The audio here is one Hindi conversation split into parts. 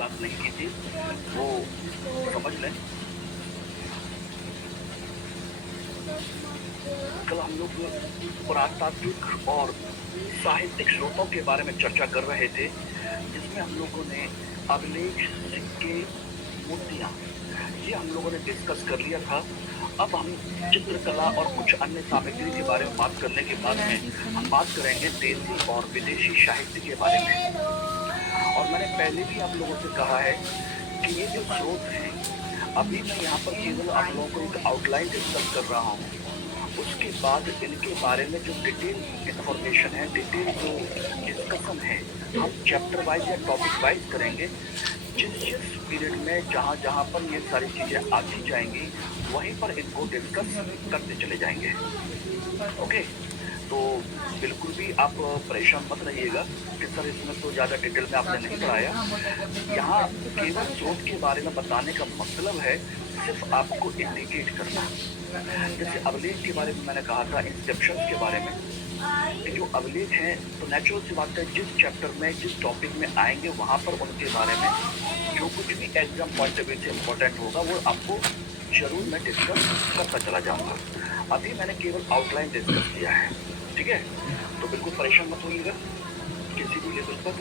क्लास नहीं की थी वो समझ लें। कल हम लोग पुरातात्विक और साहित्यिक स्रोतों के बारे में चर्चा कर रहे थे, जिसमें हम लोगों ने अभिलेख, सिक्के, मूर्तियाँ ये हम लोगों ने डिस्कस कर लिया था। अब हम चित्रकला और कुछ अन्य सामग्री के बारे में बात करने के बाद में हम बात करेंगे देसी और विदेशी साहित्य के बारे में। और मैंने पहले भी आप लोगों से कहा है कि ये जो स्रोत हैं, अभी मैं यहाँ पर केवल आप लोगों को एक आउटलाइन डिस्कस कर रहा हूँ। उसके बाद इनके बारे में जो डिटेल इंफॉर्मेशन है, डिटेल जो डिस्कशन है, हम चैप्टर वाइज या टॉपिक वाइज करेंगे। जिस पीरियड में जहाँ पर ये सारी चीज़ें आती जाएंगी, वहीं पर इनको डिस्कस करते चले जाएंगे। ओके, तो बिल्कुल भी आप परेशान मत रहिएगा कि सर इसमें तो ज़्यादा डिटेल में आपने नहीं पढ़ाया। यहाँ केवल स्रोत के बारे में बताने का मतलब है सिर्फ आपको इंडिकेट करना। जैसे अभिलेख के बारे में मैंने कहा था, इंस्क्रिप्शंस के बारे में, कि जो अभिलेख हैं तो नेचुरल सी बात है, जिस चैप्टर में जिस टॉपिक में आएंगे वहाँ पर उनके बारे में जो कुछ भी एग्जाम पॉइंट ऑफ व्यू से इम्पोर्टेंट होगा वो आपको जरूर मैं डिस्कस करता चला जाऊँगा। अभी मैंने केवल आउटलाइन डिस्कस किया है, ठीक है? तो बिल्कुल परेशान मत होइएगा किसी भी लेवल पर।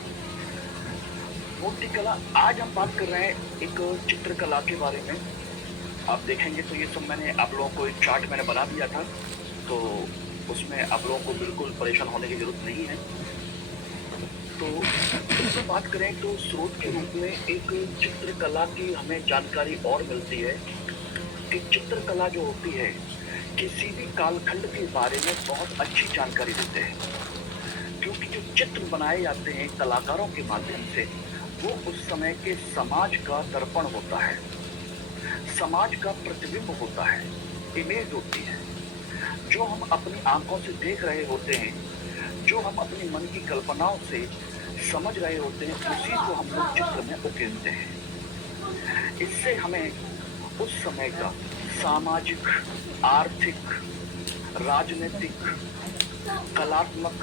मूर्तिकला, आज हम बात कर रहे हैं एक चित्रकला के बारे में। आप देखेंगे तो ये सब मैंने आप लोगों को एक चार्ट मैंने बना दिया था, तो उसमें आप लोगों को बिल्कुल परेशान होने की ज़रूरत नहीं है। तो इससे बात करें तो स्रोत के रूप में एक चित्रकला की हमें जानकारी और मिलती है कि चित्रकला जो होती है किसी भी कालखंड के बारे में बहुत अच्छी जानकारी देते हैं, क्योंकि जो चित्र बनाए जाते हैं कलाकारों के माध्यम से वो उस समय के समाज का दर्पण होता है, समाज का प्रतिबिंब होता है, इमेज होती है। जो हम अपनी आंखों से देख रहे होते हैं, जो हम अपनी मन की कल्पनाओं से समझ रहे होते हैं, उसी को हम लोग चित्र में उकेरते हैं। इससे हमें उस समय का सामाजिक, आर्थिक, राजनीतिक, कलात्मक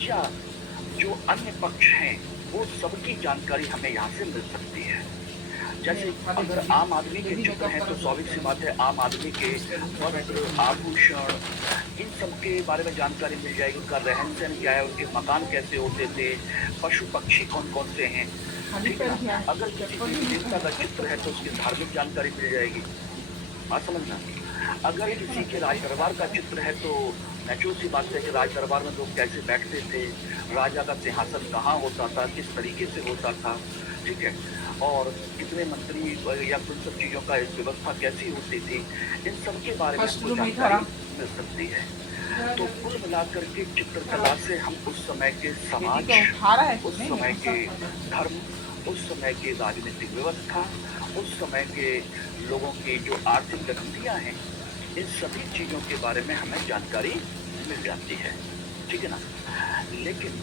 या जो अन्य पक्ष हैं वो सबकी जानकारी हमें यहाँ से मिल सकती है। जैसे अगर आम आदमी के चित्र हैं तो स्वाभाविक सी बात है आम आदमी के वस्त्र, आभूषण, इन सब के बारे में जानकारी मिल जाएगी। उनका रहन सहन क्या है, उनके मकान कैसे होते थे, पशु पक्षी कौन कौन से हैं, ठीक है ना? अगर किसी देवी देवता का चित्र है तो उसकी धार्मिक जानकारी मिल जाएगी, बात समझना। अगर किसी के राज दरबार का चित्र है तो नेचुरल सी बात है कि राज दरबार में लोग कैसे बैठते थे, राजा का सिंहासन कहाँ होता था, किस तरीके से होता था, ठीक है, और कितने मंत्री या उन सब चीज़ों का व्यवस्था कैसी होती थी, इन सब के बारे में हमको जानकारी मिल सकती है। तो कुल मिलाकर के चित्रकला से हम उस समय के समाज, उस समय के धर्म, उस समय की राजनीतिक व्यवस्था, उस समय के लोगों की जो आर्थिक गतिविधियाँ हैं, इन सभी चीज़ों के बारे में हमें जानकारी मिल जाती है, ठीक है ना? लेकिन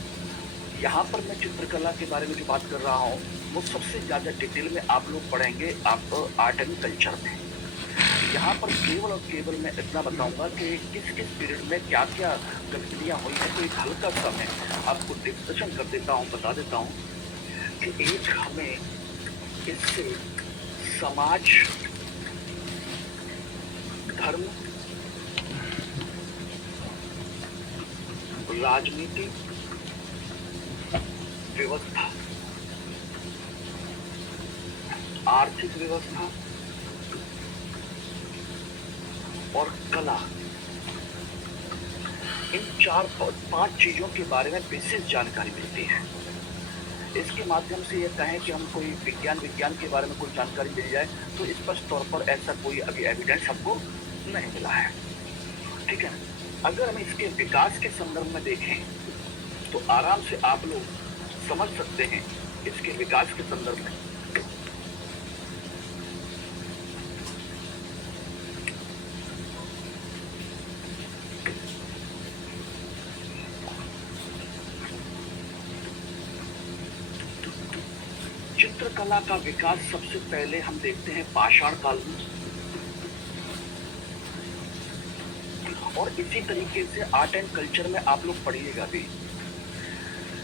यहाँ पर मैं चित्रकला के बारे में जो बात कर रहा हूँ वो सबसे ज़्यादा डिटेल में आप लोग पढ़ेंगे आप आर्ट एंड कल्चर में। यहाँ पर केवल और केवल मैं इतना बताऊंगा कि किस किस पीरियड में क्या क्या गतिविधियाँ हुई हैं। तो एक हल्का सा मैं आपको डिस्कशन कर देता हूँ, बता देता हूँ कि एक हमें इससे समाज, धर्म, राजनीति, व्यवस्था, आर्थिक व्यवस्था और कला, इन 4-5 चीजों के बारे में विशेष जानकारी मिलती है। इसके माध्यम से ये कहें कि हम कोई विज्ञान के बारे में कोई जानकारी मिल जाए तो स्पष्ट तौर पर ऐसा कोई अभी एविडेंस हमको नहीं मिला है, ठीक है। अगर हम इसके विकास के संदर्भ में देखें तो आराम से आप लोग समझ सकते हैं इसके विकास के संदर्भ में। चित्रकला का विकास सबसे पहले हम देखते हैं पाषाण काल में, और इसी तरीके से आर्ट एंड कल्चर में आप लोग पढ़िएगा भी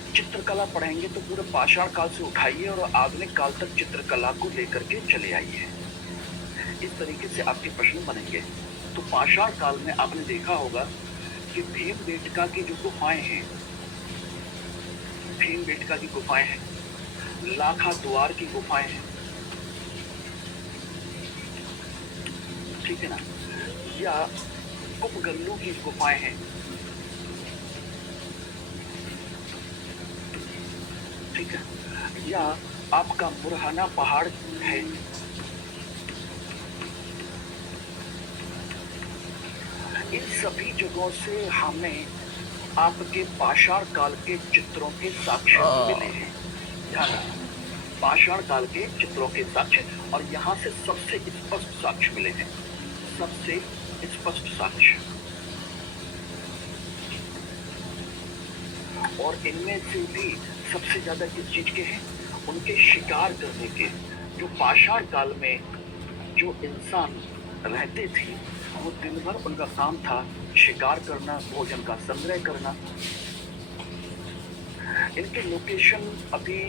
चित्रकला पढ़ेंगे तो पूरे पाषाण काल से उठाइए और आधुनिक काल तक चित्रकला को लेकर के चले आइए। इस तरीके से आपके प्रश्न बनेंगे। तो पाषाण काल में आपने देखा होगा कि भीमबेटका की जो गुफाएं हैं, भीमबेटका की गुफाएं हैं, लाखा द्वार की गुफाएं हैं, ठीक है ना, या कुपगल्लू की गुफाएं हैं, ठीक है, या आपका मुरहाना पहाड़ है, इन सभी जगहों से हमें आपके पाषाण काल के चित्रों के साक्ष्य मिले हैं। ध्यान रखना, पाषाण काल के चित्रों के साक्ष्य, और यहाँ से सबसे स्पष्ट साक्ष्य मिले हैं, सबसे स्पष्ट साक्ष्य। और इनमें से भी सबसे ज्यादा किस चीज के हैं? उनके शिकार करने के। जो पाषाण काल में जो इंसान रहते थे, वो दिन भर उनका काम था शिकार करना, भोजन का संग्रह करना। इनके लोकेशन अभी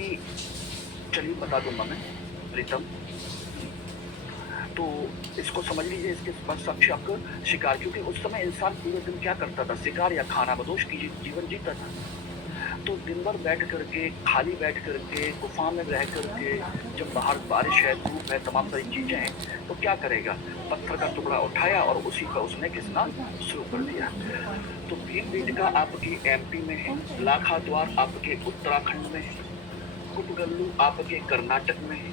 चलिए बता दूंगा मैं प्रीतम, तो इसको समझ लीजिए, इसके स्पष्ट साक्ष्य आपको शिकार, क्योंकि उस समय इंसान पूरे दिन क्या करता था? शिकार या खाना बदोश की जीवन जीता था। तो दिन भर बैठ करके, खाली बैठ करके, गुफा में रह करके, जब बाहर बारिश है, धूप है, तमाम सारी चीजें हैं, तो क्या करेगा? पत्थर का टुकड़ा उठाया और उसी पर उसने घिसना शुरू कर दिया। तो भीमबेटका आपकी एमपी में है, लाखा द्वार आपके उत्तराखंड में है, कुपगल्लू आपके कर्नाटक में है,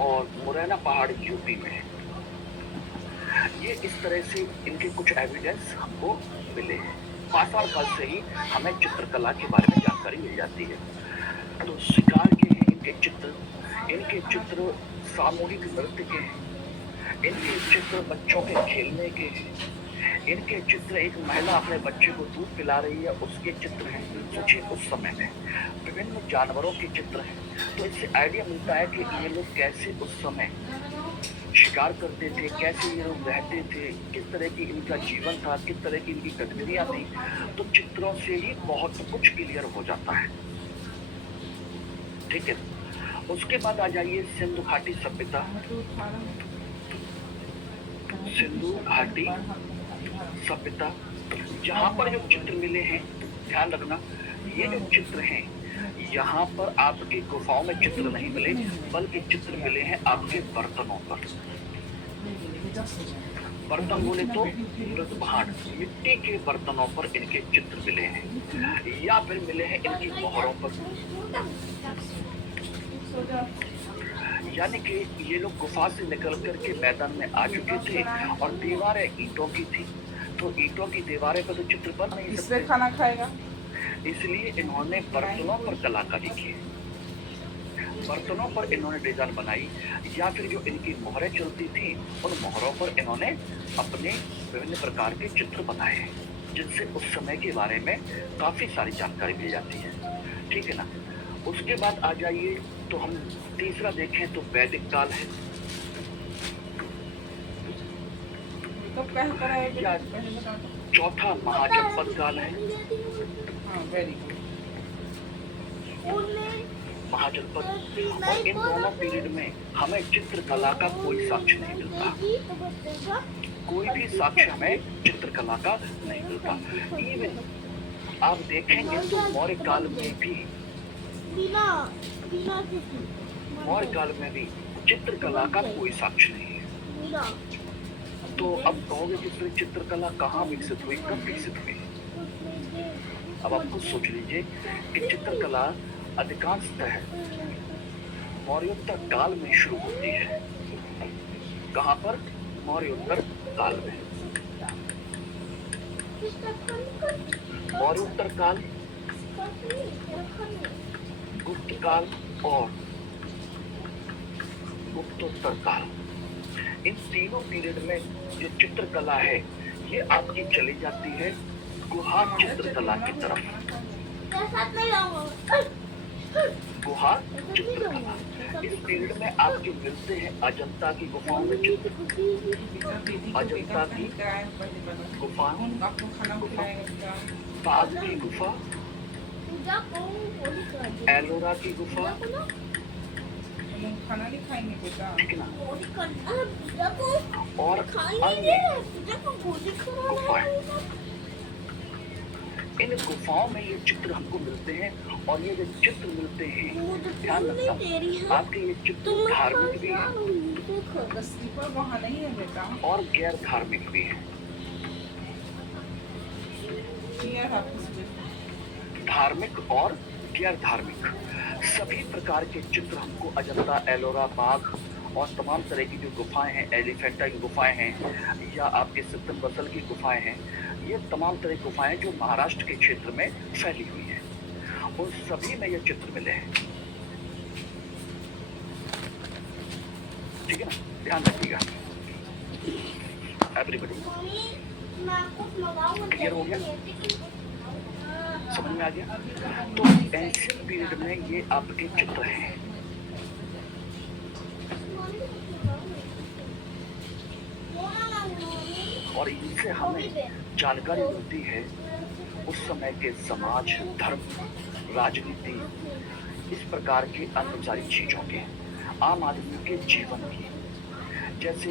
और मुरैना पहाड़ यूपी में है। ये इस तरह से इनके कुछ एविडेंस हमको मिले हैं। पाषाण काल से ही हमें चित्रकला के बारे में जानकारी मिल जाती है। तो शिकार के हैं इनके चित्र सामूहिक नृत्य के हैं, इनके चित्र बच्चों के खेलने के हैं, इनके चित्र एक महिला अपने बच्चे को दूध पिला रही है उसके चित्र हैं। सोचिए उस समय में विभिन्न जानवरों के चित्र हैं। तो इससे आइडिया मिलता है कि ये लोग कैसे उस समय शिकार करते थे, कैसे ये लोग रहते थे, किस तरह की इनका जीवन था, किस तरह की इनकी गतिविधियां थी। तो चित्रों से ही बहुत कुछ क्लियर हो जाता है, ठीक है। उसके बाद आ जाइए सिंधु घाटी सभ्यता। सिंधु घाटी सभ्यता, यहाँ पर जो चित्र मिले हैं, ध्यान रखना, ये जो चित्र हैं, यहाँ पर आपकी गुफाओं में चित्र नहीं मिले, बल्कि चित्र मिले हैं आपके बर्तनों पर। बर्तन बोले तो मृत भांड, मिट्टी के बर्तनों पर इनके चित्र मिले हैं, या फिर मिले हैं इनकी मोहरों पर। यानी कि ये लोग गुफा से निकल करके मैदान में आ चुके थे और दीवारें ईंटों की थी, तो ईंटों की दीवारें पर तो चित्र बन नहीं सकते, खाना खाएगा, इसलिए इन्होंने बर्तनों पर कलाकारी की, बर्तनों पर इन्होंने डिजाइन बनाई, या फिर जो इनकी मोहरें चलती थी उन मोहरों पर इन्होंने अपने विभिन्न प्रकार के चित्र बनाए, जिनसे उस समय के बारे में काफी सारी जानकारी मिल जाती है, ठीक है ना। उसके बाद आ जाइए, तो हम तीसरा देखें तो वैदिक काल है, या चौथा महाजनपद काल है। महाजनपद, और इन दोनों पीरियड में हमें चित्रकला का कोई साक्ष्य नहीं मिलता, कोई भी साक्ष्य हमें चित्रकला का नहीं मिलता। इवन आप देखेंगे तो मौर्य काल में भी चित्रकला का कोई साक्ष्य नहीं है। तो अब कहोगे कि चित्रकला कहाँ विकसित हुई, कब विकसित हुई? अब आप खुद सोच लीजिए कि चित्रकला अधिकांशतः मौर्योत्तर काल में शुरू होती है। कहाँ पर? मौर्योत्तर काल में। मौर्योत्तर काल, गुप्त काल और गुप्तोत्तर काल, इन तीनों पीरियड में जो चित्रकला है ये आपकी चली जाती है गुहा चित्रकला की तरफ। गुहा चित्रकला, इस पीरियड में आपके मिलते हैं अजंता की गुफाओं में चित्र, अजंता की गुफा, बाघ की गुफा, एलोरा की गुफा, खाना नहीं खाएंगे बेटा। ठीक है ना, और अन्य गुफाएं। इन गुफाओं में ये चित्र हमको मिलते हैं, और ये जो चित्र मिलते हैं, ध्यान रखना, आपके ये चित्र धार्मिक भी हैं स्लीपर वहाँ नहीं है बेटा। और गैर धार्मिक भी हैं। धार्मिक और गैर धार्मिक सभी प्रकार के चित्र हमको अजंता, एलोरा, बाघ और तमाम तरह की जो गुफाएं हैं, एलिफेंटा की गुफाएं हैं, या आपके सिद्धन बसल की गुफाएं हैं, ये तमाम तरह की गुफाएं जो महाराष्ट्र के क्षेत्र में फैली हुई हैं, उन सभी में ये चित्र मिले हैं। ठीक है ना, ध्यान रखिएगा एवरीबॉडी। क्लियर हो गया, समझ में आ गया? तो एंशिएंट पीरियड में ये आपके चित्र हैं। और इनसे हमें जानकारी मिलती है उस समय के समाज, धर्म, राजनीति, इस प्रकार के अन्य सारी चीजों के, आम आदमी के जीवन की। जैसे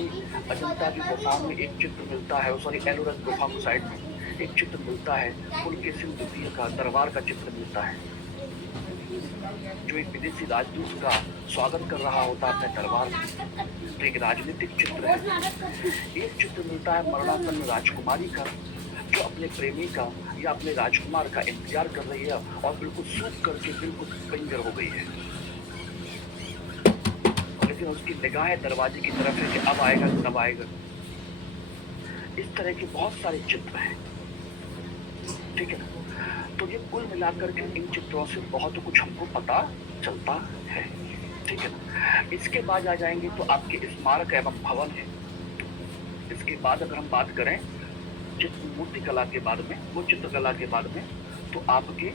अजंता की गुफाओं में एक चित्र मिलता है, सॉरी एलोरा की गुफा को साइड में एक चित्र मिलता है, पुलकेशिन द्वितीय का दरबार का चित्र मिलता है, जो एक विदेशी राजदूत का स्वागत कर रहा होता है अपने दरबार में। तो एक राजनीतिक चित्र है। एक चित्र मिलता है मरणासन्न राजकुमारी का, जो अपने प्रेमी का या अपने राजकुमार का इंतजार कर रही है और बिल्कुल सूख करके बिल्कुल बंजर हो गई है, लेकिन उसकी निगाहें दरवाजे की तरफ है कि अब आएगा तब आएगा। इस तरह के बहुत सारे चित्र हैं, ठीक है ना। तो ये कुल मिलाकर के इन चित्रों से बहुत कुछ हमको पता चलता है, ठीक है ना। इसके बाद आ जाएंगे तो आपके स्मारक एवं भवन है। इसके बाद अगर हम बात करें चित्र मूर्ति कला के बाद में, वो चित्रकला के बाद में, तो आपके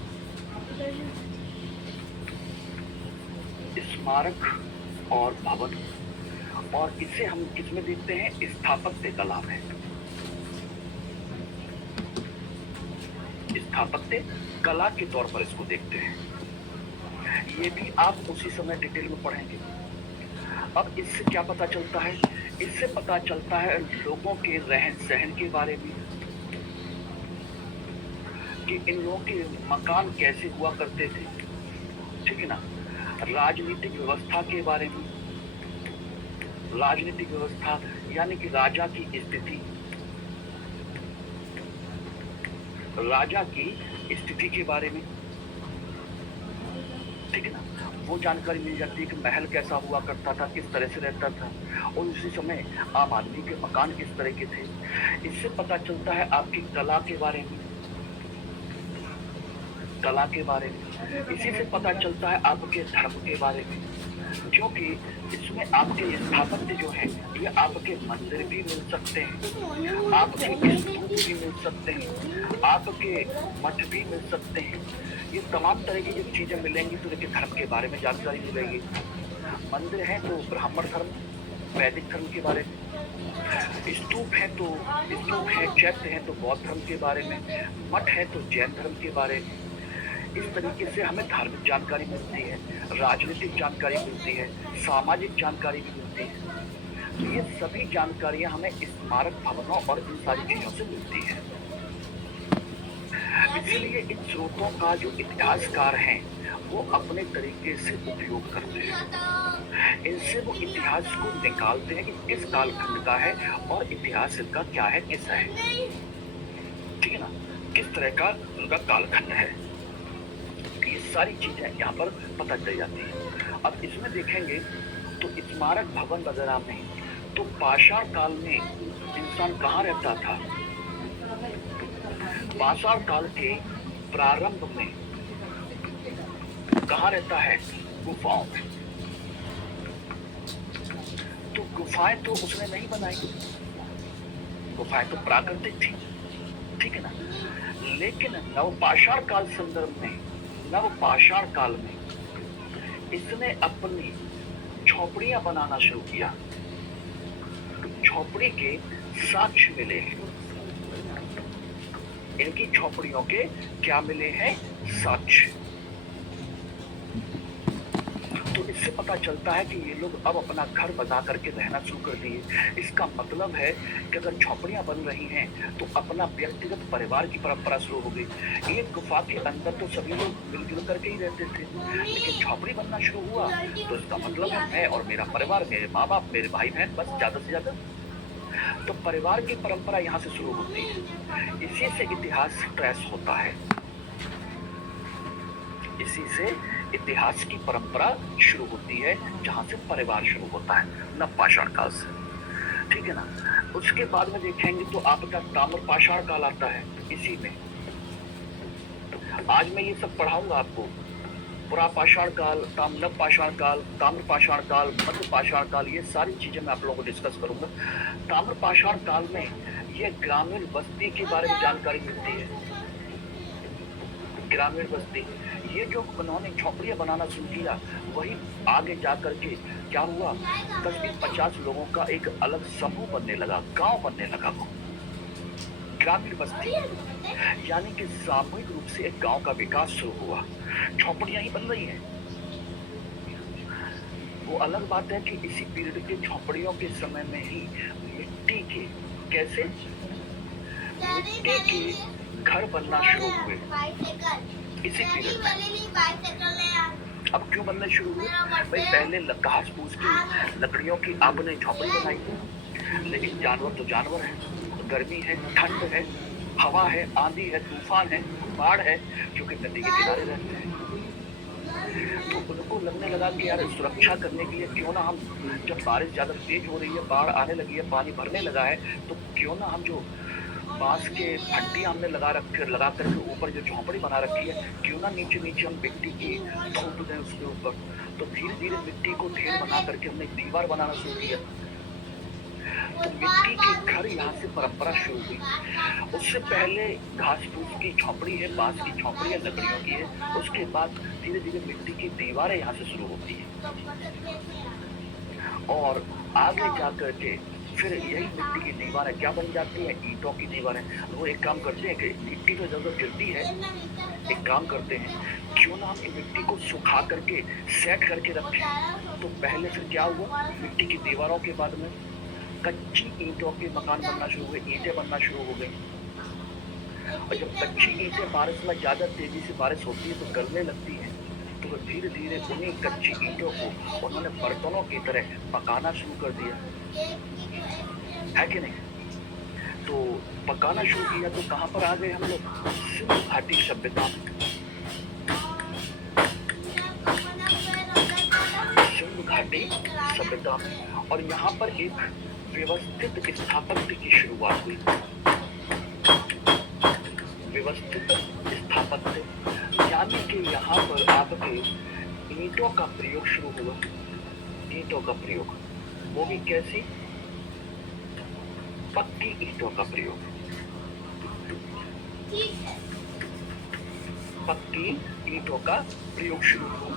स्मारक और भवन, और इसे हम किसमें देखते हैं? स्थापत्य कला में। स्थापत्य कला के तौर पर इसको देखते हैं। ये भी आप उसी समय डिटेल में पढ़ेंगे। अब इससे क्या पता चलता है? इससे पता चलता है लोगों के रहन सहन के बारे में, कि इन लोगों के मकान कैसे हुआ करते थे, ठीक है ना। राजनीतिक व्यवस्था के बारे में, राजनीतिक व्यवस्था यानी कि राजा की स्थिति, राजा की स्थिति के बारे में, ठीक है ना। वो जानकारी मिल जाती है कि महल कैसा हुआ करता था, किस तरह से रहता था, और उसी समय आम आदमी के मकान किस तरह के थे। इससे पता चलता है आपकी कला के बारे में, कला के बारे में। इसी से पता चलता है आपके धर्म के बारे में, क्योंकि इसमें आपके स्थापत्य जो है, ये आपके मंदिर भी मिल सकते हैं, आपके स्तूप भी मिल सकते हैं, आपके मठ भी मिल सकते हैं। ये तमाम तरह की जब चीजें मिलेंगी तो देखिए धर्म के बारे में जानकारी मिलेगी। मंदिर है तो ब्राह्मण धर्म, वैदिक धर्म के बारे में, स्तूप है तो स्तूप है, चैत्य है तो बौद्ध धर्म के बारे में, मठ है तो जैन धर्म के बारे में। इस तरीके से हमें धार्मिक जानकारी मिलती है, राजनीतिक जानकारी मिलती है, सामाजिक जानकारी भी मिलती है। तो ये सभी जानकारियां हमें स्मारक भवनों और इन सारी चीजों से मिलती है। इसलिए इन स्रोतों का जो इतिहासकार हैं वो अपने तरीके से उपयोग करते हैं। इनसे वो इतिहास को निकालते हैं कि किस कालखंड का है और इतिहास इनका क्या है, किस है, ठीक है ना, किस तरह का उनका कालखंड है। ये सारी चीजें यहाँ पर पता चल जाती है। अब इसमें देखेंगे तो स्मारक भवन वगैरह में तो पाषाण काल में इंसान कहाँ रहता था? पाषाण काल के प्रारंभ में कहाँ रहता है? गुफाओं में। तो गुफाएं तो उसने नहीं बनाई, गुफाएं तो प्राकृतिक थी, ठीक है ना। लेकिन नवपाषाण काल संदर्भ में, नवपाषाण काल में इसने अपनी झोपड़ियां बनाना शुरू किया। झोपड़ी के साक्ष्य मिले हैं, इनकी झोपड़ियों के क्या मिले हैं? साक्ष्य। इससे पता चलता है कि ये लोग अब अपना घर बना करके रहना शुरू कर दिए। इसका मतलब है कि अगर झोपड़ियाँ बन रही हैं, तो अपना व्यक्तिगत परिवार की परंपरा शुरू हो गई। एक गुफा के अंदर तो सभी लोग मिलजुल करके ही रहते थे, लेकिन झोपड़ी बनना शुरू हुआ, तो इसका मतलब है मैं और मेरा परिवार, मेरे माँ-बाप, मेरे भाई-बहन, बस ज़्यादा से ज़्यादा। तो परिवार की परंपरा यहाँ से शुरू होती है। इसी से इतिहास ट्रेस होता है। इसी से इतिहास की परंपरा शुरू होती है, जहाँ से परिवार शुरू होता है, नवपाषाण काल से। ठीक है ना? उसके बाद में देखेंगे तो आपका ताम्रपाषाण काल आता है इसी में। आज मैं ये सब पढ़ाऊंगा आपको। पुरापाषाण काल, नवपाषाण काल, ताम्रपाषाण काल, मध्यपाषाण काल, ये सारी चीजें मैं आप लोगों को डिस्कस करूंगा। ताम्रपाषाण काल में ये ग्रामीण बस्ती के बारे में जानकारी मिलती है। ग्रामीण बस्ती, ये जो उन्होंने झोपड़ियाँ बनाना शुरू किया, वही आगे जा करके क्या हुआ, 10-50 लोगों का एक अलग समूह बनने लगा, गांव बनने लगा। वो ग्रामीण बस्ती यानी कि सामूहिक रूप से एक गांव का विकास शुरू हुआ। झोपड़ियाँ ही बन रही हैं। वो अलग बात है कि इसी पीरियड के झोपड़ियों के समय में ही मिट्टी के कैसे मिट्टी के घर बनना शुरू हुए इसी पीरियड में। अब क्यों बनने शुरू हुए? भाई पहले घास फूस की लकड़ियों की आपने झोपड़ी बनाई थी, लेकिन जानवर तो जानवर है, गर्मी है, ठंड है, हवा है, आंधी है, तूफान है, बाढ़ है, क्योंकि नदी के किनारे रहते हैं। तो उनको लगने लगा कि यार सुरक्षा करने के लिए क्यों ना हम, जब बारिश ज़्यादा तेज हो रही है, बाढ़ आने लगी है, पानी भरने लगा है, तो क्यों ना हम जो बांस के फट्टियाँ हमने लगा करके ऊपर जो झोपड़ी बना रखी है, क्यों ना नीचे नीचे हम मिट्टी की थोप दें उसके ऊपर। तो धीरे धीरे मिट्टी को ढेर बना करके हमने दीवार बनाना शुरू किया। तो मिट्टी के घर यहाँ से परंपरा शुरू हुई। उससे पहले घास फूस की झोपड़ी है, बांस की झोपड़ी है, लकड़ियों की है। उसके बाद धीरे धीरे मिट्टी की दीवारें यहाँ से शुरू होती है, और आगे जा करके फिर यही मिट्टी की दीवारें क्या बन जाती है, ईंटों की दीवारें। वो एक काम करते हैं कि मिट्टी तो जब गिरती है, एक काम करते हैं, क्यों ना हम मिट्टी को सुखा करके सेट करके रखें। तो पहले फिर क्या हुआ, मिट्टी की दीवारों के बाद में कच्ची ईंटों के मकान बनना शुरू हुए, ईंटें बनना शुरू हो गई। और जब कच्ची ईंटें बारिश में ज़्यादा तेजी से बारिश होती है तो गलने लगती है, तो धीरे धीरे उन्हीं कच्ची ईंटों को उन्होंने बर्तनों की तरह पकाना शुरू कर दिया, है कि नहीं? तो पकाना शुरू किया तो कहाँ पर आ गए हम लोग, सिंधु घाटी सभ्यता। सिंधु घाटी सभ्यता, और यहाँ पर एक व्यवस्थित स्थापत्य की शुरुआत हुई। व्यवस्थित स्थापत्य यानी कि यहाँ पर आपके ईंटों का प्रयोग शुरू हुआ। ईंटों का प्रयोग, वो भी कैसी, पक्की ईंटों का प्रयोग। पक्की ईंटों का प्रयोग शुरू हुआ।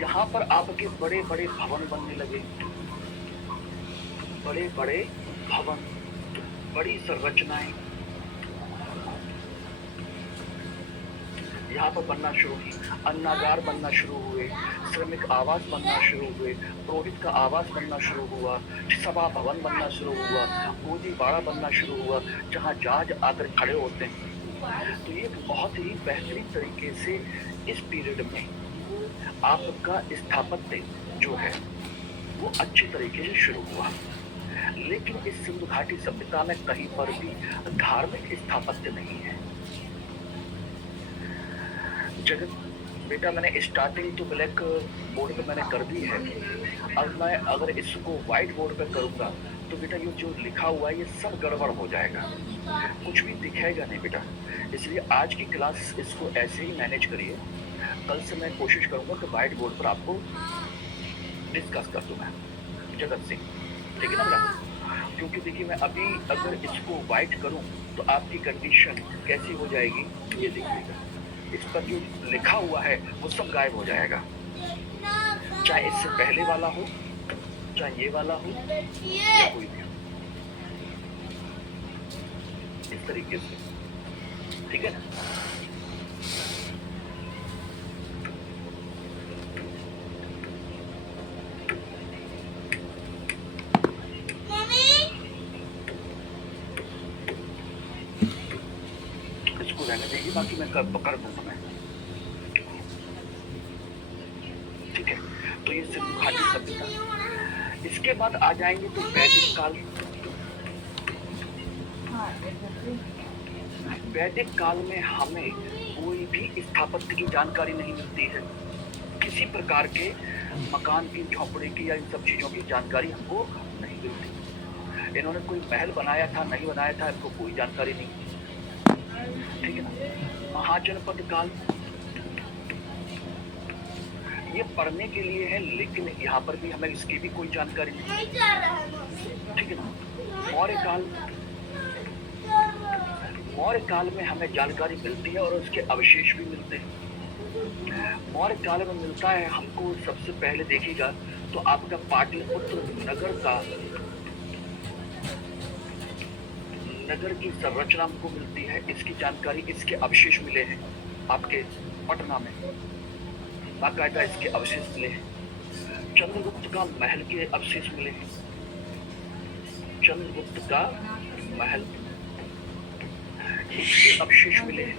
यहाँ पर आपके बड़े बड़े भवन बनने लगे, बड़े बड़े भवन, बड़ी संरचनाएं यहाँ पर बनना शुरू की। अन्नागार बनना शुरू हुए, श्रमिक आवास बनना शुरू हुए, पुरोहित का आवास बनना शुरू हुआ, सभा भवन बनना शुरू हुआ, गोदी बाड़ा बनना शुरू हुआ, जहाँ जहाज आकर खड़े होते हैं। तो ये बहुत ही बेहतरीन तरीके से इस पीरियड में आपका स्थापत्य जो है वो अच्छी तरीके से शुरू हुआ। लेकिन इस सिंधु घाटी सभ्यता में कहीं पर भी धार्मिक स्थापत्य नहीं है। जगत बेटा, मैंने स्टार्टिंग तो ब्लैक बोर्ड पे मैंने कर दी है। अब मैं अगर इसको व्हाइट बोर्ड पे करूँगा तो बेटा ये जो लिखा हुआ है ये सब गड़बड़ हो जाएगा, कुछ भी दिखेगा नहीं बेटा। इसलिए आज की क्लास इसको ऐसे ही मैनेज करिए। कल से मैं कोशिश करूँगा कि व्हाइट बोर्ड पर आपको डिस्कस कर दूँ मैं, जगत सिंह, ठीक है ना बेटा? क्योंकि देखिए मैं अभी अगर इसको व्हाइट करूँ तो आपकी कंडीशन कैसी हो जाएगी, ये देखिएगा, इस पर जो लिखा हुआ है वो सब गायब हो जाएगा, चाहे इससे पहले वाला हो, चाहे ये वाला हो, या कोई भी हो, इस तरीके से, ठीक है ना? रहने देंगे, बाकी मैं कर दूंगा मैं। ठीक है, तो ये सिंधु घाटी सभ्यता। इसके बाद आ जाएंगे तो वैदिक काल। हाँ, exactly। वैदिक काल में हमें कोई भी स्थापत्य की जानकारी नहीं मिलती है, किसी प्रकार के मकान की, झोपड़े की या इन सब चीजों की जानकारी हमको नहीं मिलती। इन्होंने कोई महल बनाया था नहीं बनाया था, इनको कोई जानकारी नहीं। ठीक है ना। महाजनपद काल ये पढ़ने के लिए है, लेकिन यहाँ पर भी हमें इसकी भी कोई जानकारी नहीं। ठीक है ना। मौर्य काल, मौर्य काल में हमें जानकारी मिलती है और उसके अवशेष भी मिलते हैं। मौर्य काल में मिलता है हमको, सबसे पहले देखिएगा तो आपका पाटलिपुत्र नगर की संरचना हमको मिलती है, इसकी जानकारी, इसके अवशेष मिले हैं आपके पटना में, बाकायदा इसके अवशेष मिले हैं। चंद्रगुप्त का महल के अवशेष मिले हैं, चंद्रगुप्त का महल, इसके अवशेष मिले हैं।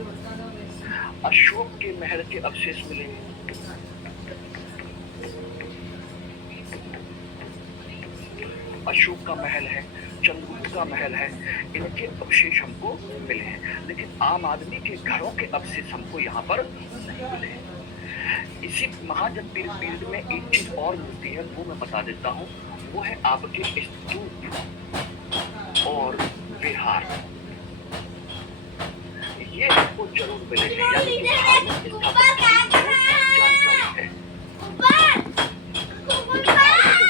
अशोक के महल के अवशेष मिले हैं। अशोक का महल है, चंद्रगुप्त का महल है, इनके अवशेष हमको मिले हैं, लेकिन आम आदमी के घरों के अवशेष हमको यहाँ पर नहीं मिले हैं। इसी महाजन पीरियड में एक चीज और मिलती है, वो मैं बता देता हूँ, वो है आपके स्तूप और विहार। ये आपको जरूर मिलेंगे, यानी कि धार्मिक स्थापत्य की जानकारी है।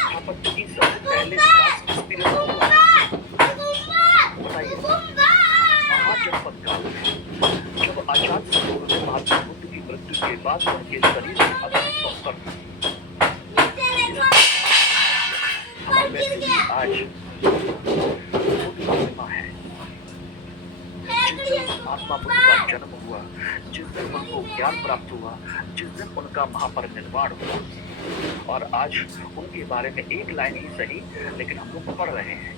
स्थापत्य की सबसे पहले विकास किस पीरियड में हुआ? बताइए। महाजनपद काल में, जब अजातशत्रु ने महात्मा बुद्ध की मृत्यु के बाद उनके शरीर में अवशेषों पर आज पूर्णिमा है, जिस दिन महात्मा बुद्ध का जन्म हुआ, जिस दिन उनको ज्ञान प्राप्त हुआ, जिस दिन उनका महापरिनिर्वाण हुआ, और आज उनके बारे में एक लाइन ही सही, लेकिन हम लोग पढ़ रहे हैं।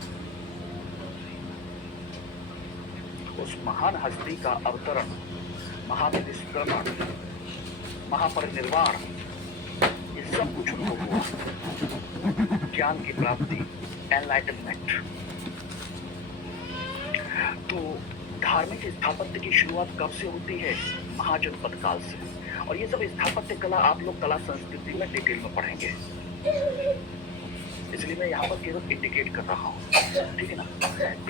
उस महान हस्ती का अवतरण, महापरिनिष्क्रमण, महापरिनिर्वाण, ये सब कुछ उनको हुआ, ज्ञान की प्राप्ति, एनलाइटनमेंट। तो धार्मिक स्थापत्य की शुरुआत कब से होती है? महाजनपद काल से। और ये सब स्थापत्य कला आप लोग कला संस्कृति में डिटेल में पढ़ेंगे, इसलिए मैं यहाँ पर केवल इंडिकेट कर रहा हूँ। ठीक है ना।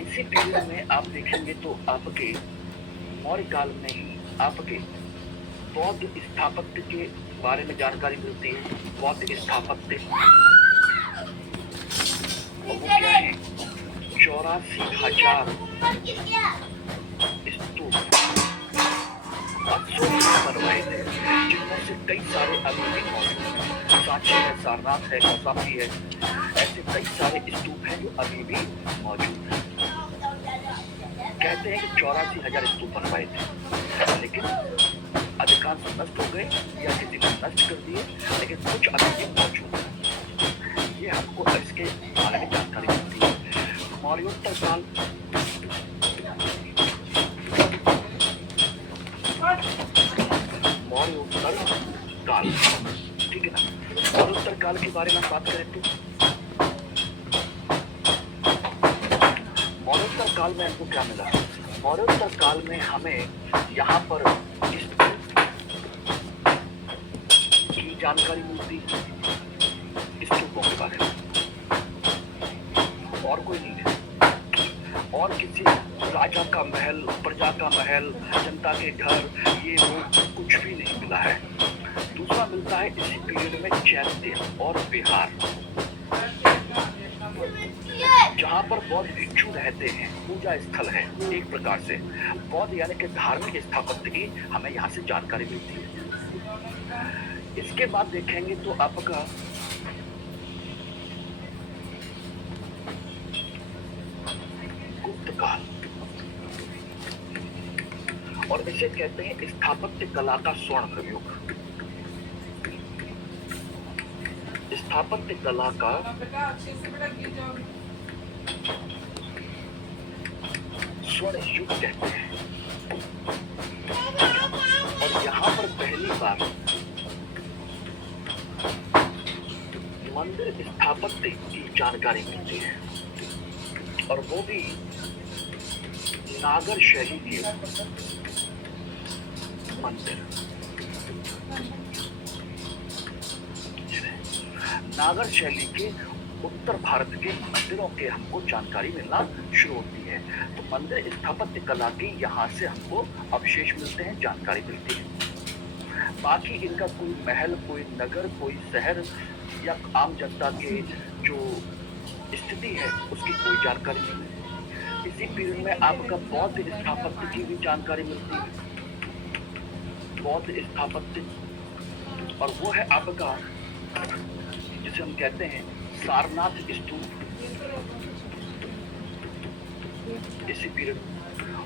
इसी पीरियड में आप देखेंगे तो आपके मौर्य काल में ही आपके बौद्ध स्थापत्य के बारे में जानकारी मिलती है। बौद्ध स्थापत्य और वो क्या है? 84,000 स्तूप बनवाए थे, जिनमें से कई सारे अभी भी मौजूद हैं। सांची है, सारनाथ है, कौशाम्बी है, ऐसे कई सारे स्तूप हैं जो अभी भी मौजूद हैं। कहते हैं कि 84,000 स्तूप बनवाए थे, लेकिन अधिकांश नष्ट हो गए या किसी ने नष्ट कर दिए, लेकिन कुछ अभी भी मौजूद हैं। ये हमको इसके बारे में जानकारी मिलती है। मौर्योत्तर काल, मौर्योत्तर काल, ठीक है ना। मौर्योत्तर काल के बारे में बात करें तो मौर्योत्तर काल में हमको क्या मिला? मौर्योत्तर काल में हमें यहाँ पर की जानकारी मिलती है, स्तूपों के बारे में, और कोई नहीं है। और किसी राजा का महल, प्रजा का महल, जनता के घर, ये वो कुछ भी नहीं मिला है। दूसरा मिलता है इसी पीरियड में चैत्य और विहार, जहाँ पर बौद्ध भिक्षु रहते हैं, पूजा स्थल है एक प्रकार से। बौद्ध यानी कि धार्मिक स्थापत्य की हमें यहाँ से जानकारी मिलती है। इसके बाद देखेंगे तो आपका गुप्त काल, और इसे कहते हैं स्थापत्य कला का स्वर्ण युग। स्थापत्य कला का स्वर्ण युग कहते हैं। पहली बार मंदिर स्थापत्य की जानकारी मिलती है, और वो भी नागर शैली के मंदिर। नागर शैली के उत्तर भारत के मंदिरों के हमको जानकारी मिलना शुरू होती है। तो मंदिर स्थापत्य कला की यहाँ से हमको अवशेष मिलते हैं, जानकारी मिलती है। बाकी इनका कोई महल, कोई नगर, कोई शहर या आम जनता के जो स्थिति है उसकी कोई जानकारी नहीं है। इसी पीरियड में आपका बौद्ध स्थापत्य की भी जानकारी मिलती है, बौद्ध स्थापत्य, और वो है आपका जिसे हम कहते हैं सारनाथ स्तूप, इसी पीरियड।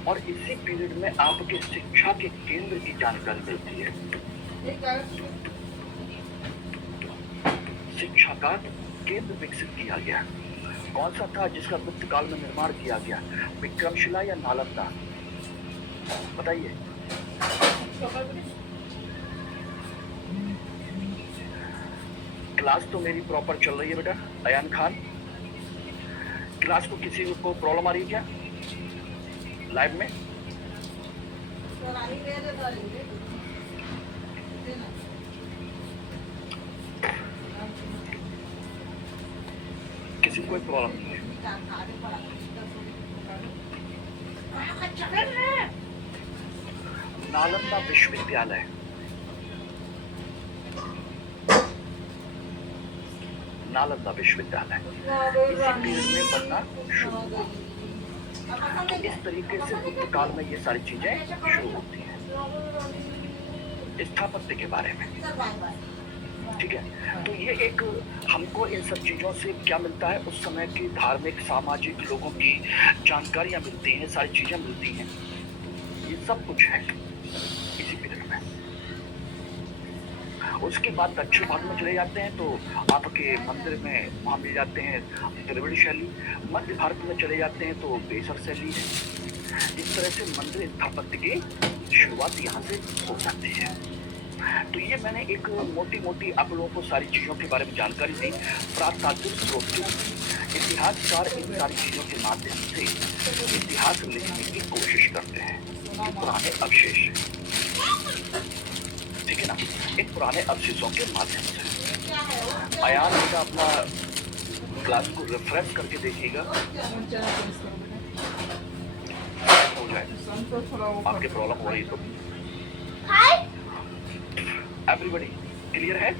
और इसी पीरियड में आपके शिक्षा के केंद्र की जानकारी मिलती है। शिक्षा का केंद्र विकसित किया गया, कौन सा था जिसका गुप्त काल में निर्माण किया गया? विक्रमशिला या नालंदा? बताइए। क्लास तो मेरी प्रॉपर चल रही है बेटा। अयान खान, क्लास को किसी को प्रॉब्लम आ रही है क्या लाइव में? किसी को कोई प्रॉब्लम नहीं है? नालंदा विश्वविद्यालय, नालंदा विश्वविद्यालय इसी पीरियड में बनना शुरू हुआ। तो इस तरीके से गुप्त काल में ये सारी चीजें शुरू होती हैं स्थापत्य के बारे में। ठीक है, तो ये एक हमको इन सब चीजों से क्या मिलता है, उस समय की धार्मिक सामाजिक लोगों की जानकारियां मिलती हैं, सारी चीजें मिलती हैं, ये सब कुछ है इसी पीरियड में। उसके बाद दक्षिण भारत में चले जाते हैं तो आपके मंदिर में वहाँ मिल जाते हैं द्रविड़ शैली। मध्य भारत में चले जाते हैं तो बेसर शैली है। इस तरह से मंदिर स्थापत्य की शुरुआत यहाँ से हो जाती है। तो ये मैंने एक मोटी मोटी आप लोगों को सारी चीज़ों के बारे में जानकारी दी। पुरातात्विक स्रोत, इतिहासकार इन सारी चीज़ों के माध्यम से इतिहास लिखने की कोशिश करते हैं। पुराने अवशेष, ठीक है ना, इन पुराने अवशेषों के माध्यम से। अयान का अपना क्लास को रिफ्रेश करके देखिएगा, हो जाए। आपके प्रॉब्लम हो रही तो एवरीबॉडी क्लियर है?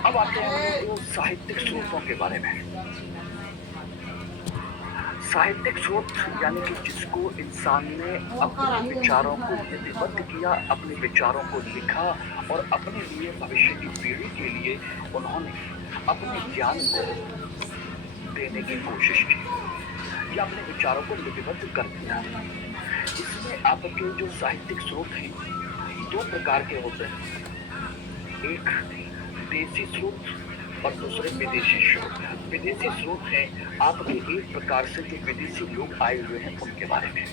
अब आते हैं साहित्यिक स्रोतों के बारे में। साहित्यिक स्रोत यानी कि जिसको इंसान ने अपने विचारों को लिपिबद्ध किया, अपने विचारों को लिखा और अपने लिए भविष्य की पीढ़ी के लिए उन्होंने अपने ज्ञान को देने की कोशिश की या अपने विचारों को लिपिबद्ध कर दिया। इसमें आपके जो साहित्यिक स्रोत हैं दो प्रकार के होते हैं, एक देसी स्रोत और दूसरे विदेशी स्रोत। विदेशी स्रोत हैं आपके एक प्रकार से जो विदेशी लोग आए हुए हैं उनके बारे में।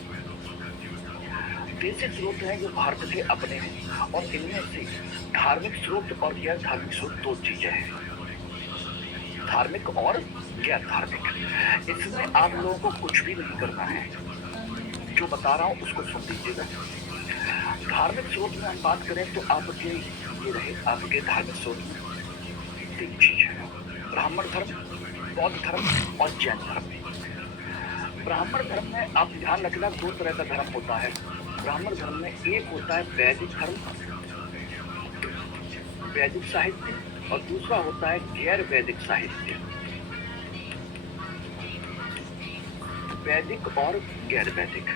देसी स्रोत हैं जो भारत के अपने हैं, और इनमें से धार्मिक स्रोत और गैर धार्मिक स्रोत दो चीजें हैं, धार्मिक और गैर धार्मिक। इसमें आप लोगों को कुछ भी नहीं करना है, जो बता रहा हूँ उसको सुन लीजिएगा। धार्मिक स्रोत में हम बात करें तो आपके ये रहे, आपके धार्मिक स्रोत में तीन चीज है, ब्राह्मण धर्म, बौद्ध धर्म और जैन धर्म। ब्राह्मण धर्म में आप ध्यान रखना दो तरह का धर्म होता है। ब्राह्मण धर्म में एक होता है वैदिक धर्म, वैदिक साहित्य, और दूसरा होता है गैर वैदिक साहित्य। वैदिक और गैर वैदिक।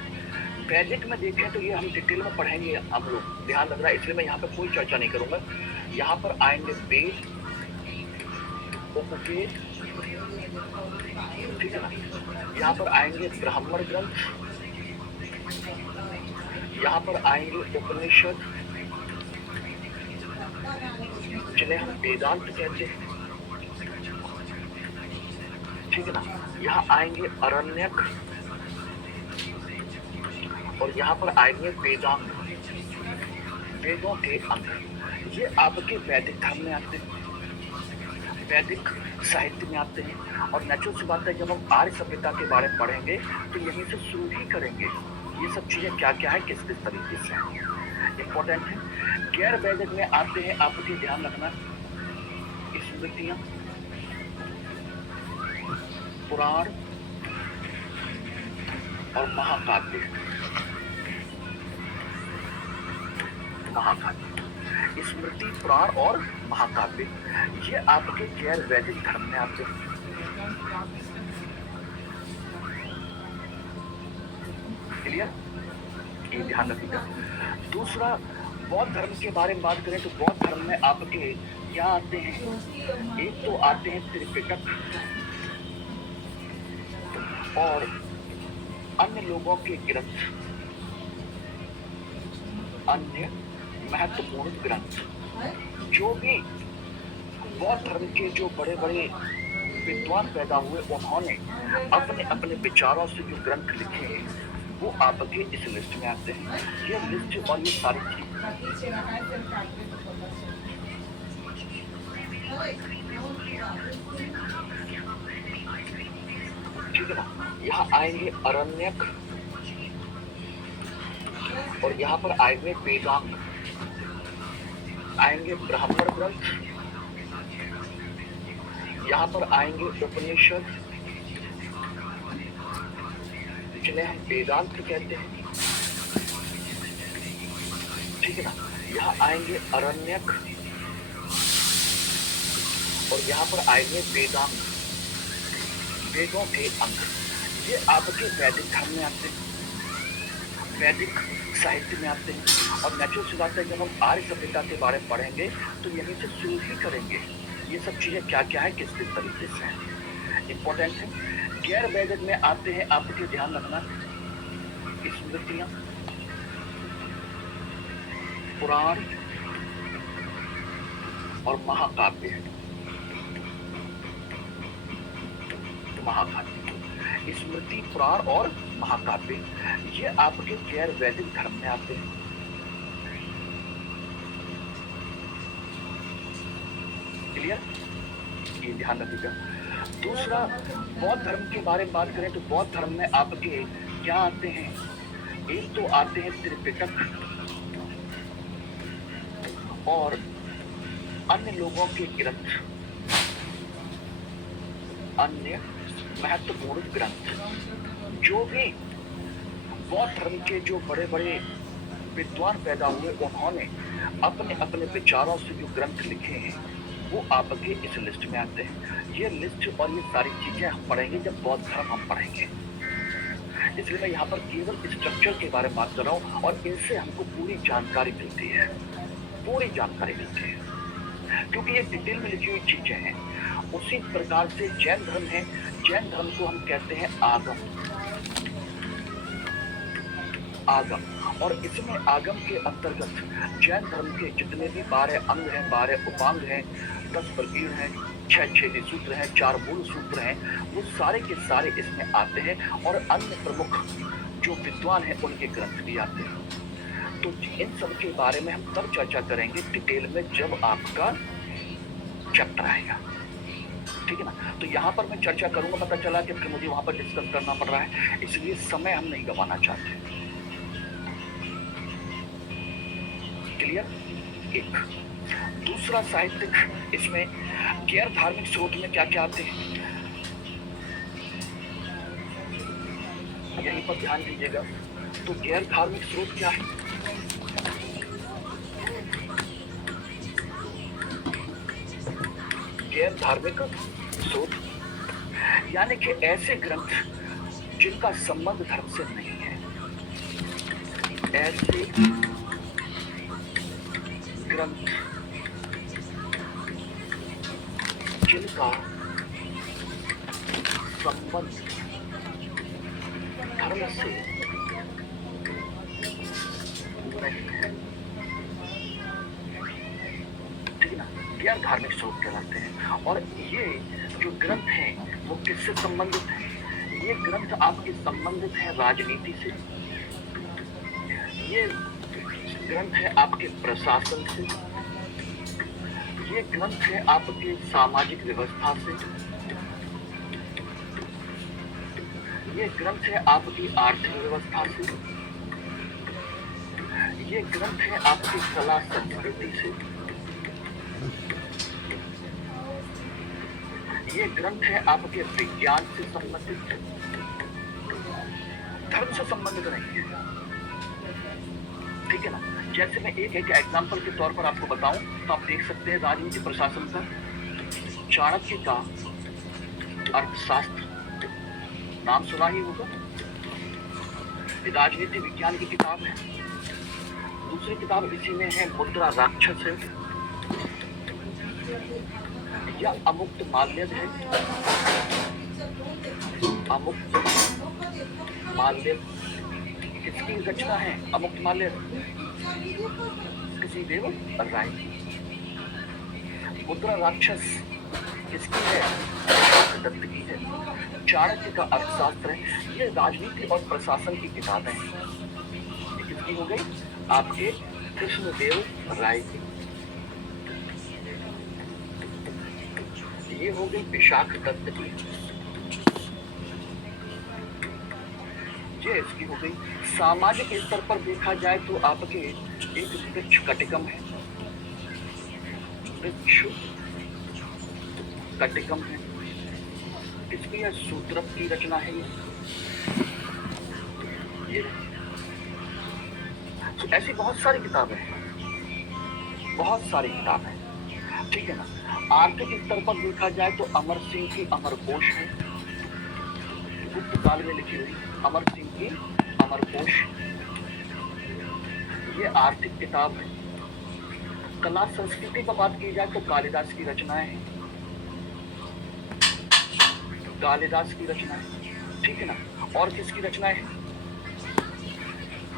वैदिक में देखें तो ये हम डिटेल में पढ़ेंगे, हम लोग ध्यान रखना, इसलिए मैं यहाँ पे कोई चर्चा नहीं करूंगा। यहाँ पर आएंगे वेद, उपवेद, ठीक है ना। यहाँ पर आएंगे ब्राह्मण ग्रंथ, यहाँ पर आएंगे उपनिषद जिन्हें हम वेदांत कहते हैं, ठीक है ना। यहाँ आएंगे अरण्यक और यहाँ पर आएंगे वेदांग, वेदों के अंग। ये आपके वैदिक धर्म में आते हैं, वैदिक साहित्य में आते हैं। और नेचुरल सी बात है, जब हम आर्य सभ्यता के बारे में पढ़ेंगे तो यहीं से शुरू ही करेंगे। ये सब चीजें क्या क्या है, किस किस तरीके से है, इंपॉर्टेंट है। गैर वैदिक में आते हैं, आपके ध्यान रखना, स्मृतियां, पुराण और महाकाव्य। महाकाव्य, स्मृति, पुराण और महाकाव्य, ये आपके गैर वैदिक धर्म में आते हैं। क्लियर, ये ध्यान रखिएगा। दूसरा, बौद्ध धर्म के बारे में बात करें तो बौद्ध धर्म में आपके क्या आते हैं, एक तो आते हैं त्रिपिटक और अन्य लोगों के ग्रंथ, अन्य महत्वपूर्ण ग्रंथ। जो भी बौद्ध धर्म के जो बड़े बड़े विद्वान पैदा हुए, उन्होंने अपने अपने विचारों से जो ग्रंथ लिखे हैं वो आपके इस लिस्ट में आते हैं। ये लिस्ट और ये सारी चीज, ठीक है ना। यहाँ आएंगे अरण्यक और यहाँ पर आएंगे वेदांग, आएंगे ब्राह्मण ग्रंथ, यहाँ पर आएंगे उपनिषद जिन्हें हम वेदांत कहते हैं, ठीक है ना। यहाँ आएंगे अरण्यक और यहाँ पर आएंगे वेदांग, वेदों के अंग। ये आपके वैदिक धर्म में आते हैं, वैदिक साहित्य में आते हैं। और नेचुरल सी बात है, जब हम आर्य सभ्यता के बारे में पढ़ेंगे तो यहीं से शुरू ही करेंगे। ये सब चीजें क्या क्या है, किस किस तरीके से है, इंपॉर्टेंट है। गैर वैदिक में आते हैं, आपके ध्यान रखना, स्मृतियां, पुराण और महाकाव्य। महाकाव्य, स्मृति, पुराण और महाकाव्य, ये आपके गैर वैदिक धर्म में आते हैं। क्लियर, ये ध्यान रखिएगा। दूसरा, बौद्ध धर्म के बारे में बात करें तो बौद्ध धर्म में आपके क्या आते हैं, एक तो आते हैं त्रिपिटक और अन्य लोगों के ग्रंथ, अन्य महत्वपूर्ण ग्रंथ। जो भी बौद्ध धर्म के जो बड़े बड़े विद्वान पैदा हुए, उन्होंने अपने अपने विचारों से जो ग्रंथ लिखे हैं वो आपके इस लिस्ट में आते हैं। ये लिस्ट और ये सारी चीजें हम पढ़ेंगे जब बौद्ध धर्म हम पढ़ेंगे, इसलिए मैं यहाँ पर केवल स्ट्रक्चर के बारे में बात कर रहा हूँ और इनसे हमको पूरी जानकारी मिलती है, पूरी जानकारी मिलती है, क्योंकि ये डिटेल में लिखी हुई चीजें हैं। उसी प्रकार से जैन धर्म है, जैन धर्म को हम कहते हैं आगम, आगम। और इसमें आगम के अंतर्गत जैन धर्म के जितने भी 12 अंग हैं, 12 उपांग हैं, 10 प्रकीर्ण हैं, 6 छेदी सूत्र हैं, 4 मूल सूत्र हैं, वो सारे के सारे इसमें आते हैं। और अन्य प्रमुख जो विद्वान हैं उनके ग्रंथ भी आते हैं। तो इन सब के बारे में हम तब चर्चा करेंगे डिटेल में जब आपका चैप्टर आएगा, ठीक है ना। तो यहाँ पर मैं चर्चा करूंगा, पता चला कि फिर मुझे वहां पर डिस्कस करना पड़ रहा है, इसलिए समय हम नहीं गंवाना चाहते। क्लियर। एक दूसरा साहित्यिक, इसमें गैर धार्मिक स्रोत में क्या क्या आते हैं, यहीं पर ध्यान दीजिएगा। तो गैर धार्मिक स्रोत क्या है, गैर धार्मिक स्रोत यानी कि ऐसे ग्रंथ जिनका संबंध धर्म से नहीं है, ऐसे ग्रंथ जिनका संबंध धर्म से नहीं है, ठीक है ना, यह धार्मिक स्रोत कहलाते हैं। और ये जो ग्रंथ हैं वो किससे संबंधित हैं? ये ग्रंथ आपके संबंधित हैं राजनीति से, ये ग्रंथ है आपके प्रशासन से, ये ग्रंथ है आपके सामाजिक व्यवस्था से, ये ग्रंथ है आपकी आर्थिक व्यवस्था से, ये ग्रंथ है आपकी कला संस्कृति से, ये ग्रंथ है आपके विज्ञान से संबंधित, धर्म से संबंधित नहीं है, ठीक है ना। जैसे मैं एक एग्जाम्पल के तौर पर आपको बताऊं तो आप देख सकते हैं राजनीति प्रशासन का चाणक्य का अर्थशास्त्र नाम सुना ही होगा, राजनीति विज्ञान की किताब है। दूसरी किताब इसी में है, मुद्रा राक्षस है, या अमुक्त माल्यद है। अमुक्त माल्यद किसकी रचना है? अमुक्त माल्यद किसी देव राय की। मुद्रा राक्षस किसकी है? दत्त की है। चाणक्य का अर्थशास्त्र है। ये राजनीति और प्रशासन की किताबें हैं। ये किसकी हो गई? आपके कृष्णदेव राय की। ये हो गई विशाख दत्त की। ये इसकी हो गई। सामाजिक स्तर पर देखा जाए तो आपके एक वृक्ष कटिकम है, वृक्ष कटिकम है। इसकी यह सूत्रप की रचना है। ये तो ऐसी बहुत सारी किताबें हैं, बहुत सारी किताबें, ठीक है ना। आर्थिक स्तर पर देखा जाए तो अमर सिंह की अमरकोश है, गुप्त काल में लिखी हुई अमर सिंह की अमरकोश, ये आर्थिक किताब है। कला संस्कृति पर बात की जाए तो कालिदास की रचनाएं हैं, कालिदास की रचना है, ठीक है ना। और किसकी रचनाएं हैं?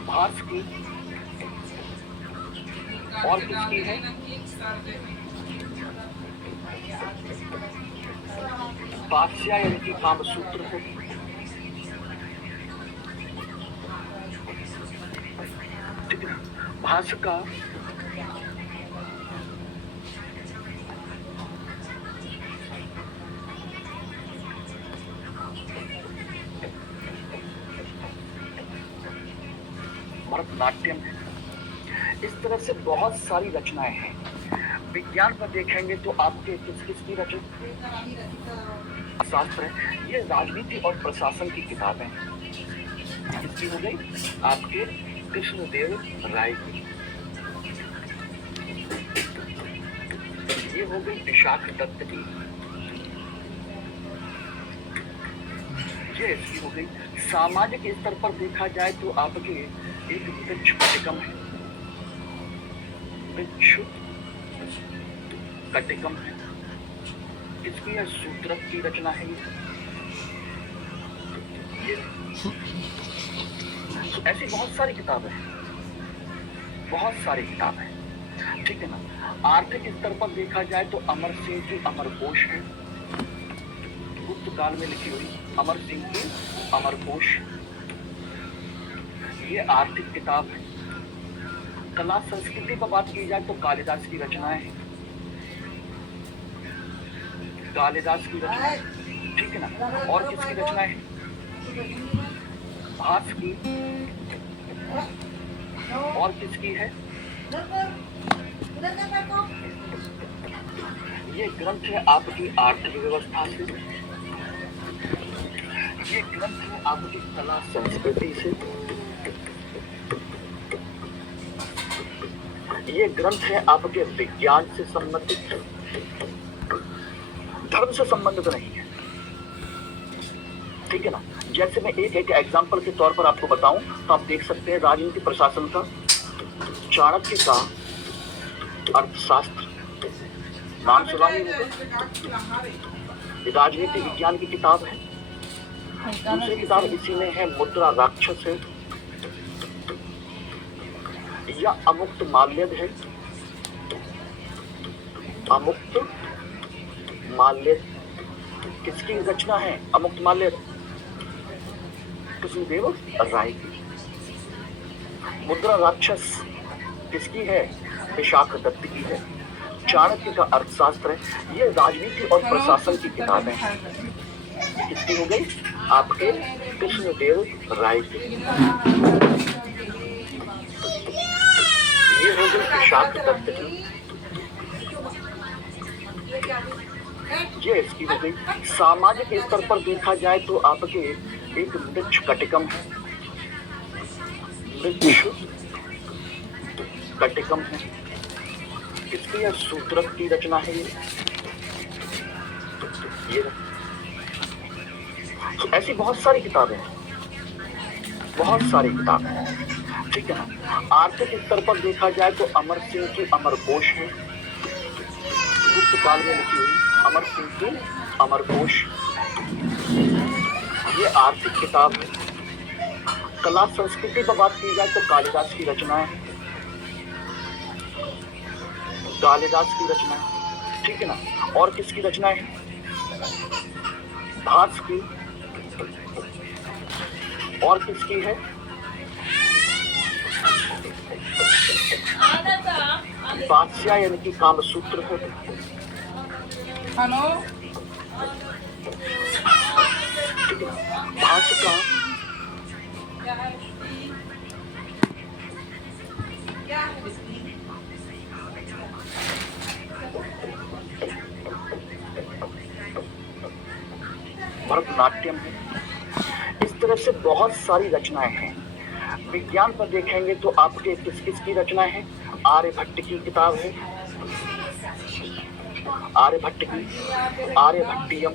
भास की। और किसकी है? वात्स्यायन की कामसूत्र है। ठीक है, भास का भरतनाट्यम है। इस तरह से बहुत सारी रचनाएं हैं। विज्ञान पर देखेंगे तो आपके किस किस की रचना शास्त्र है। ये राजनीति और प्रशासन की किताबें हैं। इसकी हो गई आपके कृष्णदेव राय की। ये हो गई विशाख दत्त की। ये इसकी हो गई। सामाजिक स्तर पर देखा जाए तो आपके एक वृक्ष कटिकम है, वृक्ष कटिकम है। इसकी यह सूत्रक की रचना है। ये ऐसी बहुत सारी किताबें हैं, बहुत सारी किताबें, ठीक है ना। आर्थिक स्तर पर देखा जाए तो अमर सिंह की अमरकोश है, गुप्त काल में लिखी हुई अमर सिंह की अमरकोश, ये आर्थिक किताब है। कला संस्कृति पर बात की जाए तो कालिदास की रचनाएं हैं, कालिदास की रचना, ठीक है ना। और किसकी रचना है? भास की। और किसकी है? ये ग्रंथ है आपकी आर्थिक व्यवस्था से, ये ग्रंथ है आपकी कला संस्कृति से, ये ग्रंथ है आपके विज्ञान से संबंधित, धर्म से संबंधित नहीं है, ठीक है ना। जैसे मैं एक एग्जाम्पल के तौर पर आपको बताऊं तो आप देख सकते हैं राजनीति प्रशासन का चाणक्य का अर्थशास्त्र नाम सुना ही होगा, ये राजनीति विज्ञान की किताब है। दूसरी किताब इसी में है, मुद्रा राक्षस है या अमुक्त माल्यद है। अमुक्त माल्यद किसकी रचना है? अमुक्त माल्यद कृष्णदेव राय की। मुद्रा राक्षस किसकी है? विशाख दत्त की है। चाणक्य का अर्थशास्त्र है। ये राजनीति और प्रशासन की किताब है। किसकी हो गई? आपके कृष्णदेव राय की। ये हो गई विशाख दत्त की। ये इसकी हो गई। सामाजिक स्तर पर देखा जाए तो आपके एक मृक्ष कटिकम है। मृक्ष कटिकम है। किसकी? सूत्रक की रचना है ये। तो ऐसी बहुत सारी किताबें हैं, बहुत सारी किताबें हैं, ठीक है ना। आर्थिक स्तर पर देखा जाए तो अमर सिंह की अमरकोश है, गुप्त काल में लिखी हुई अमर सिंह की अमरकोश, ये आर्थिक किताब है। कला संस्कृति पर बात की जाए तो कालिदास की रचना है, कालिदास की रचना है, ठीक है ना। और किसकी रचना है? भास की। और किसकी है? बादशाह यानी कि कामसूत्र है। ठीक है, भास का भरतनाट्यम है। इस तरह से बहुत सारी रचनाएं हैं। विज्ञान पर देखेंगे तो आपके किस किस की रचना है? आर्यभट्ट की किताब है, आर्यभट्ट की आर्यभट्टियम।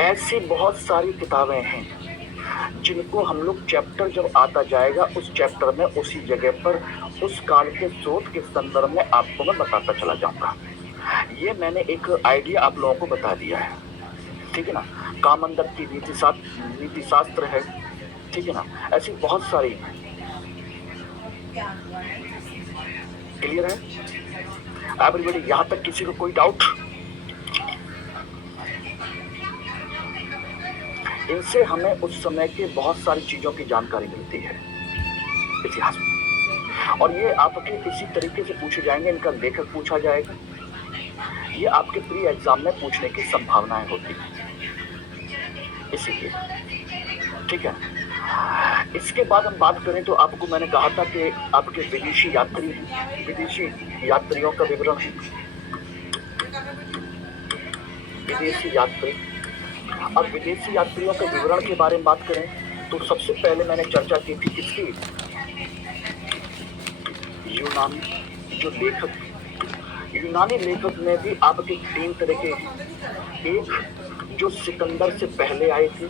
ऐसी बहुत सारी किताबें हैं जिनको हम लोग चैप्टर जब आता जाएगा उस चैप्टर में उसी जगह पर उस काल के शोध के संदर्भ में आपको मैं बताता चला जाऊंगा। ये मैंने एक आइडिया आप लोगों को बता दिया है, ठीक है ना। कामंदक की नीति शास्त्र है, ठीक है ना। ऐसी बहुत सारी क्लियर है एवरीबॉडी? यहां तक किसी को कोई डाउट? इनसे हमें उस समय के बहुत सारी चीजों की जानकारी मिलती है इतिहास में, और ये आपके इसी तरीके से पूछे जाएंगे। इनका लेखक पूछा जाएगा, ये आपके प्री एग्जाम में पूछने की संभावनाएं होती है, इसीलिए, ठीक है। इसके बाद हम बात करें तो आपको मैंने कहा था कि आपके विदेशी यात्रियों का विवरण है। विदेशी यात्री, अब विदेशी यात्रियों के विवरण के बारे में बात करें तो सबसे पहले मैंने चर्चा की थी किसकी? यूनानी जो लेखक, यूनानी लेखक में भी आपके 3 तरह के, एक जो सिकंदर से पहले आए थे,